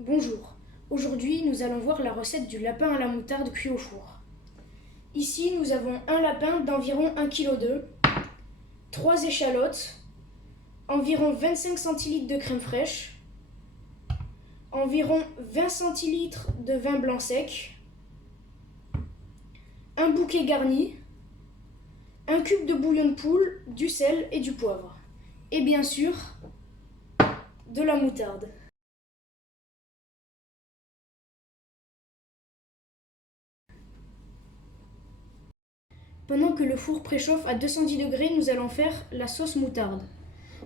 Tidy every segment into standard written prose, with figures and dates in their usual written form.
Bonjour, aujourd'hui nous allons voir la recette du lapin à la moutarde cuit au four. Ici nous avons un lapin d'environ 1,2 kg, 3 échalotes, environ 25 centilitres de crème fraîche, environ 20 centilitres de vin blanc sec, un bouquet garni, un cube de bouillon de poule, du sel et du poivre. Et bien sûr, de la moutarde. Pendant que le four préchauffe à 210 degrés, nous allons faire la sauce moutarde.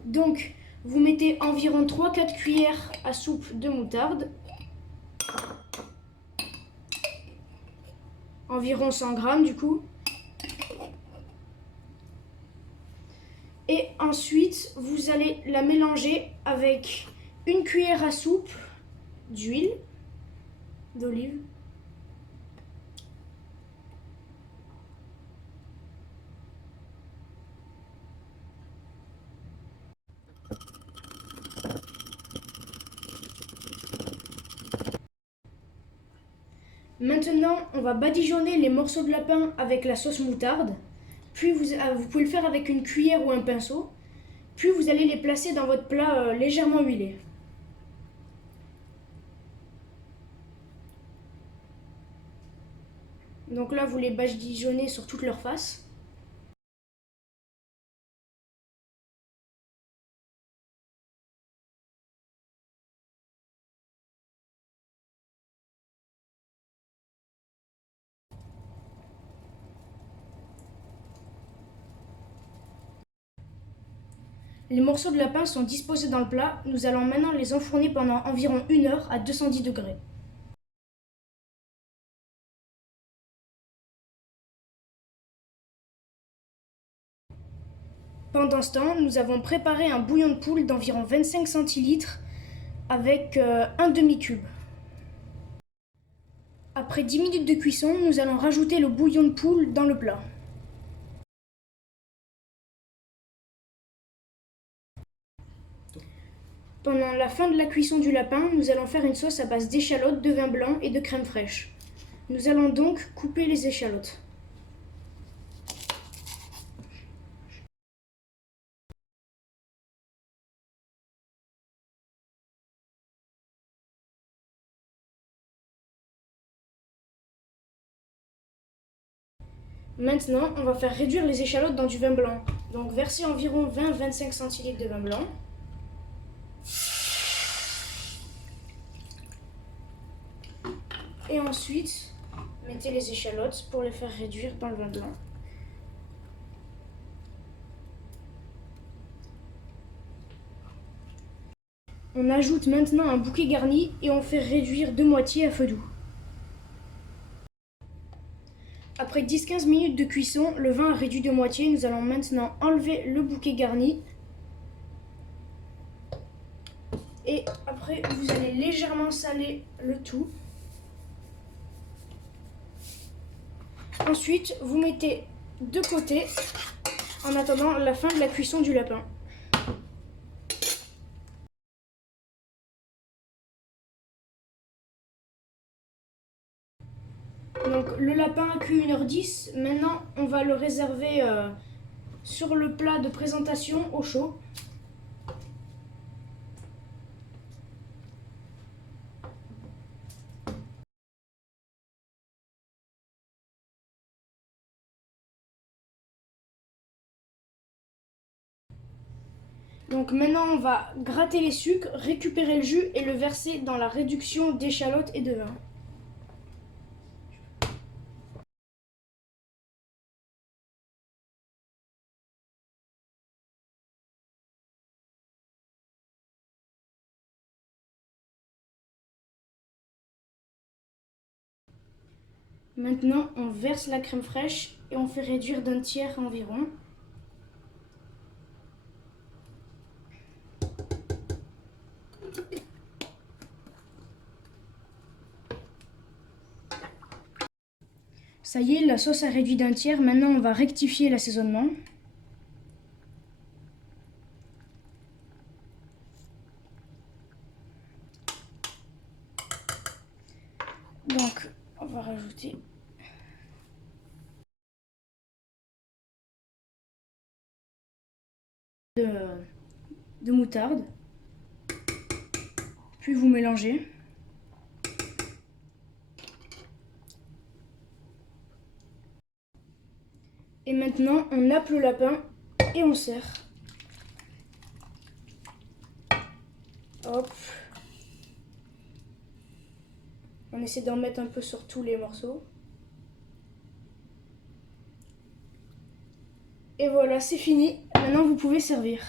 Donc, vous mettez environ 3-4 cuillères à soupe de moutarde, environ 100 grammes du coup. Et ensuite, vous allez la mélanger avec une cuillère à soupe d'huile d'olive. Maintenant, on va badigeonner les morceaux de lapin avec la sauce moutarde. Puis vous pouvez le faire avec une cuillère ou un pinceau. Puis vous allez les placer dans votre plat légèrement huilé. Donc là, vous les badigeonnez sur toute leur face. Les morceaux de lapin sont disposés dans le plat. Nous allons maintenant les enfourner pendant environ 1 heure à 210 degrés. Pendant ce temps, nous avons préparé un bouillon de poule d'environ 25 centilitres avec un demi-cube. Après 10 minutes de cuisson, nous allons rajouter le bouillon de poule dans le plat. Pendant la fin de la cuisson du lapin, nous allons faire une sauce à base d'échalotes, de vin blanc et de crème fraîche. Nous allons donc couper les échalotes. Maintenant, on va faire réduire les échalotes dans du vin blanc. Donc versez environ 20-25 centilitres de vin blanc. Et ensuite, mettez les échalotes pour les faire réduire dans le vin blanc. On ajoute maintenant un bouquet garni et on fait réduire de moitié à feu doux. Après 10-15 minutes de cuisson, le vin a réduit de moitié. Nous allons maintenant enlever le bouquet garni. Et après, vous allez légèrement saler le tout. Ensuite, vous mettez de côté en attendant la fin de la cuisson du lapin. Donc le lapin a cuit 1h10. Maintenant, on va le réserver sur le plat de présentation au chaud. Donc maintenant, on va gratter les sucres, récupérer le jus et le verser dans la réduction d'échalotes et de vin. Maintenant, on verse la crème fraîche et on fait réduire d'un tiers environ. Ça y est, la sauce a réduit d'un tiers. Maintenant, on va rectifier l'assaisonnement. de, de moutarde. Puis vous mélangez. Et maintenant, on nappe le lapin et on sert. Hop. On essaie d'en mettre un peu sur tous les morceaux. Et voilà, c'est fini. Maintenant, vous pouvez servir.